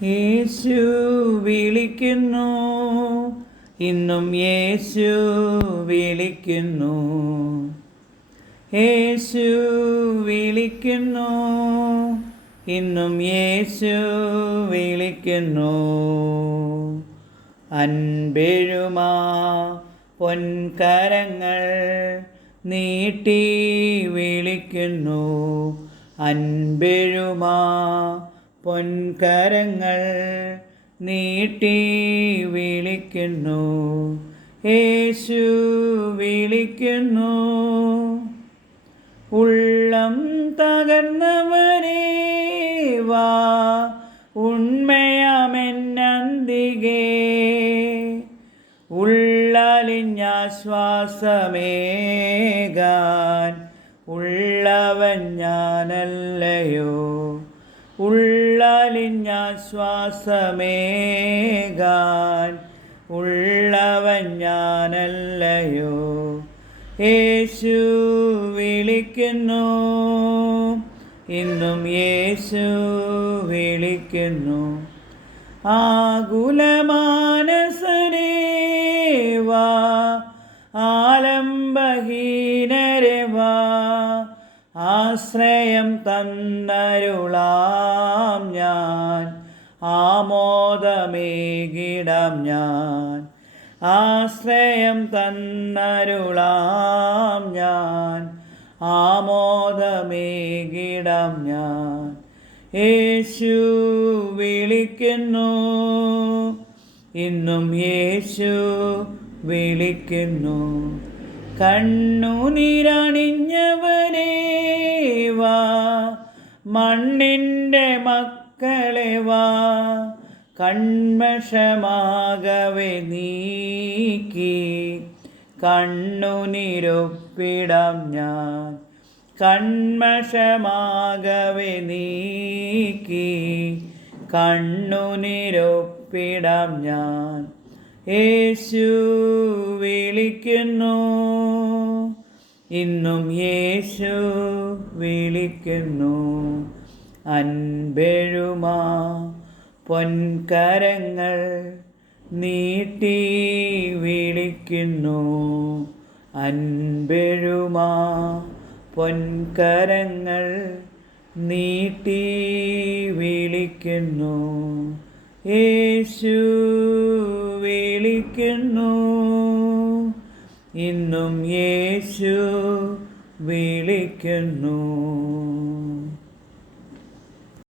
യേശു വിളിക്കുന്നു, ഇന്നും യേശു വിളിക്കുന്നു. യേശു വിളിക്കുന്നു, ഇന്നും യേശു വിളിക്കുന്നു. അൻപെഴുമാ പൊൻകരങ്ങൾ നീട്ടി വിളിക്കുന്നു. അൻപെഴുമാ പൊൻകരങ്ങൾ നീട്ടി വിളിക്കുന്നു. യേശു വിളിക്കുന്നു. ഉള്ളം തകർന്നവനേ വാ, ഉണ്മയാമെന്നന്തികേ. ഉള്ളലിഞ്ഞാശ്വാസമേകാൻ ഉള്ളവൻ ഞാനല്ലയോ. ഉള്ളലിഞ്ഞാശ്വാസമേകാൻ ഉള്ളവൻ ഞാനല്ലയോ. യേശു വിളിക്കുന്നു, ഇന്നും യേശു വിളിക്കുന്നു. ആകുലമാനസരേ വാ, ആലംബഹീനരേ വാ. ആശ്രയം തന്നരുളാം ഞാൻ, ആമോദമേകിടാം ഞാൻ. ആശ്രയം തന്നരുളാം ഞാൻ, ആമോദമേകിടാം ഞാൻ. യേശു വിളിക്കുന്നു, ഇന്നും യേശു വിളിക്കുന്നു. കണ്ണുനീരണിഞ്ഞവനേ വാ, മണ്ണിൻ്റെ മക്കളെ വാ. കന്മഷമാകവെ നീക്കി കണ്ണുനീരൊപ്പിടാം ഞാൻ. കന്മഷമാകവെ നീക്കി കണ്ണുനീരൊപ്പിടാം ഞാൻ. യേശു വിളിക്കുന്നു, ഇന്നും യേശു വിളിക്കുന്നു. അൻപെഴുമാ പൊൻകരങ്ങൾ നീട്ടി വിളിക്കുന്നു. അൻപെഴുമാ പൊൻകരങ്ങൾ നീട്ടി വിളിക്കുന്നു. യേശു വിളിക്കുന്നു, ഇന്നും യേശു വിളിക്കുന്നു.